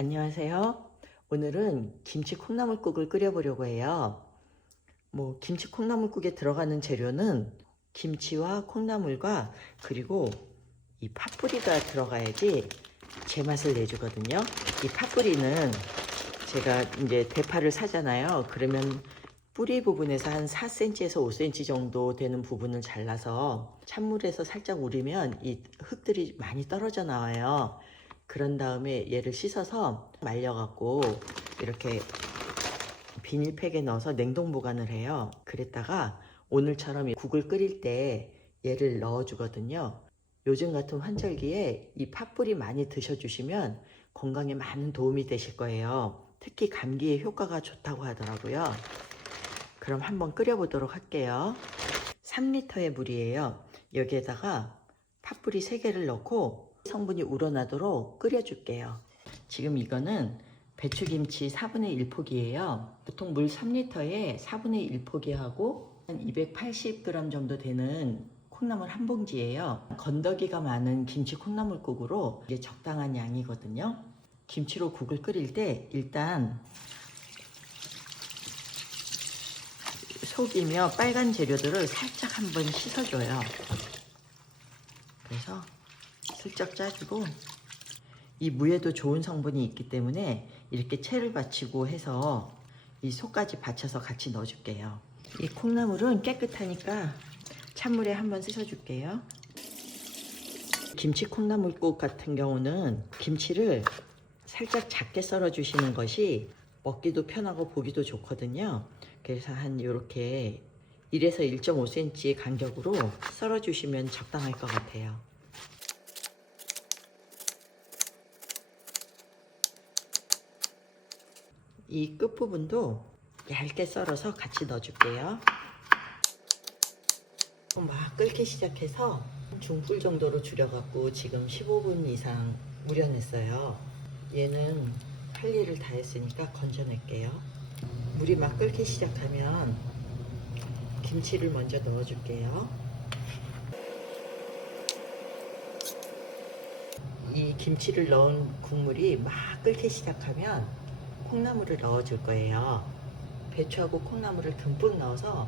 안녕하세요. 오늘은 김치 콩나물국을 끓여보려고 해요. 뭐 김치 콩나물국에 들어가는 재료는 김치와 콩나물과 그리고 이 팥뿌리가 들어가야지 제맛을 내주거든요. 이 팥뿌리는 제가 이제 대파를 사잖아요. 그러면 뿌리 부분에서 한 4cm에서 5cm 정도 되는 부분을 잘라서 찬물에서 살짝 우리면 이 흙들이 많이 떨어져 나와요. 그런 다음에 얘를 씻어서 말려갖고 이렇게 비닐팩에 넣어서 냉동 보관을 해요. 그랬다가 오늘처럼 국을 끓일 때 얘를 넣어주거든요. 요즘 같은 환절기에 이 팥뿌리 많이 드셔주시면 건강에 많은 도움이 되실 거예요. 특히 감기에 효과가 좋다고 하더라고요. 그럼 한번 끓여보도록 할게요. 3리터의 물이에요. 여기에다가 팥뿌리 3개를 넣고 성분이 우러나도록 끓여줄게요. 지금 이거는 배추김치 4분의 1포기예요. 보통 물 3리터에 4분의 1포기 하고 한 280g 정도 되는 콩나물 한 봉지예요. 건더기가 많은 김치 콩나물국으로 이게 적당한 양이거든요. 김치로 국을 끓일 때 일단 속이며 빨간 재료들을 살짝 한번 씻어줘요. 그래서 슬쩍 짜주고 이 무에도 좋은 성분이 있기 때문에 이렇게 채를 받치고 해서 이 속까지 받쳐서 같이 넣어줄게요. 이 콩나물은 깨끗하니까 찬물에 한번 씻어줄게요. 김치 콩나물국 같은 경우는 김치를 살짝 작게 썰어 주시는 것이 먹기도 편하고 보기도 좋거든요. 그래서 한 이렇게 1에서 1.5cm 간격으로 썰어 주시면 적당할 것 같아요. 이 끝부분도 얇게 썰어서 같이 넣어줄게요. 막 끓기 시작해서 중불 정도로 줄여갖고 지금 15분 이상 우려냈어요. 얘는 할 일을 다 했으니까 건져낼게요. 물이 막 끓기 시작하면 김치를 먼저 넣어줄게요. 이 김치를 넣은 국물이 막 끓기 시작하면 콩나물을 넣어줄 거예요. 배추하고 콩나물을 듬뿍 넣어서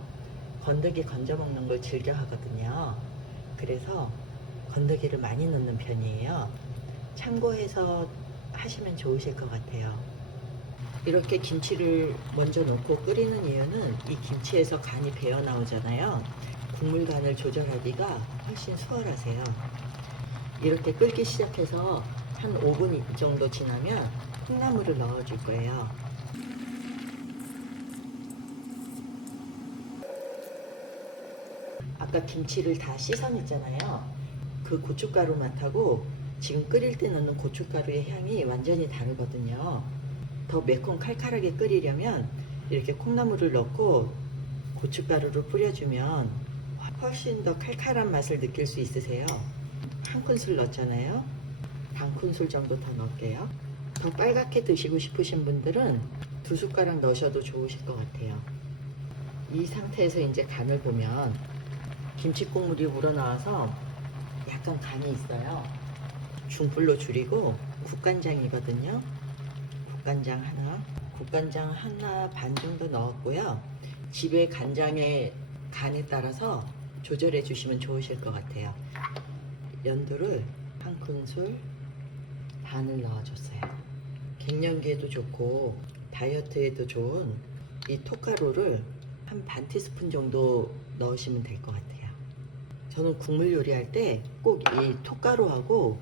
건더기 건져 먹는 걸 즐겨 하거든요. 그래서 건더기를 많이 넣는 편이에요. 참고해서 하시면 좋으실 것 같아요. 이렇게 김치를 먼저 넣고 끓이는 이유는 이 김치에서 간이 배어 나오잖아요. 국물 간을 조절하기가 훨씬 수월하세요. 이렇게 끓기 시작해서 한 5분 정도 지나면 콩나물을 넣어줄 거예요. 아까 김치를 다 씻어냈잖아요. 그 고춧가루 맛하고 지금 끓일 때 넣는 고춧가루의 향이 완전히 다르거든요. 더 매콤 칼칼하게 끓이려면 이렇게 콩나물을 넣고 고춧가루를 뿌려주면 훨씬 더 칼칼한 맛을 느낄 수 있으세요. 한 큰술 넣었잖아요. 반 큰술 정도 더 넣을게요. 더 빨갛게 드시고 싶으신 분들은 두 숟가락 넣으셔도 좋으실 것 같아요. 이 상태에서 이제 간을 보면 김치 국물이 우러나와서 약간 간이 있어요. 중불로 줄이고 국간장이거든요. 국간장 하나, 국간장 하나 반 정도 넣었고요. 집에 간장의 간에 따라서 조절해 주시면 좋으실 것 같아요. 연두를 한 큰술 반을 넣어줬어요. 갱년기에도 좋고 다이어트에도 좋은 이 톡가루를 한 반 티스푼 정도 넣으시면 될 것 같아요. 저는 국물 요리할 때 꼭 이 톡가루하고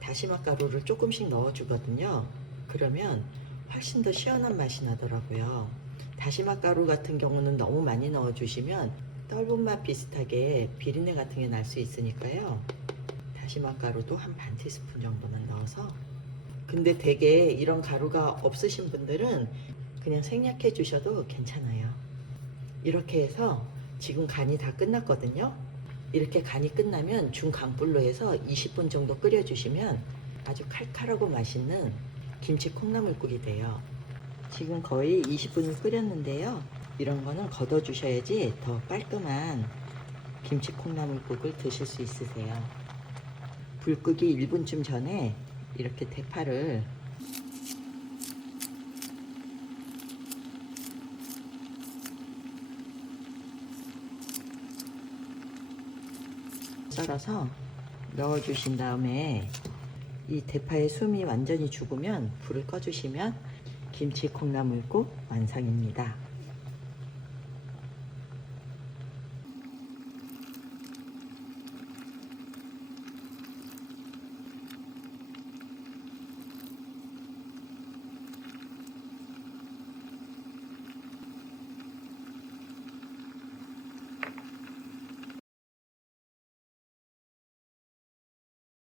다시마 가루를 조금씩 넣어주거든요. 그러면 훨씬 더 시원한 맛이 나더라고요. 다시마 가루 같은 경우는 너무 많이 넣어주시면 떫은 맛 비슷하게 비린내 같은 게 날 수 있으니까요. 다시마 가루도 한 반 티스푼 정도만 넣어서 근데 대개 이런 가루가 없으신 분들은 그냥 생략해 주셔도 괜찮아요. 이렇게 해서 지금 간이 다 끝났거든요. 이렇게 간이 끝나면 중간불로 해서 20분 정도 끓여주시면 아주 칼칼하고 맛있는 김치 콩나물국이 돼요. 지금 거의 20분을 끓였는데요. 이런 거는 걷어주셔야지 더 깔끔한 김치 콩나물국을 드실 수 있으세요. 불 끄기 1분쯤 전에 이렇게 대파를 썰어서 넣어주신 다음에 이 대파의 숨이 완전히 죽으면 불을 꺼주시면 김치 콩나물국 완성입니다.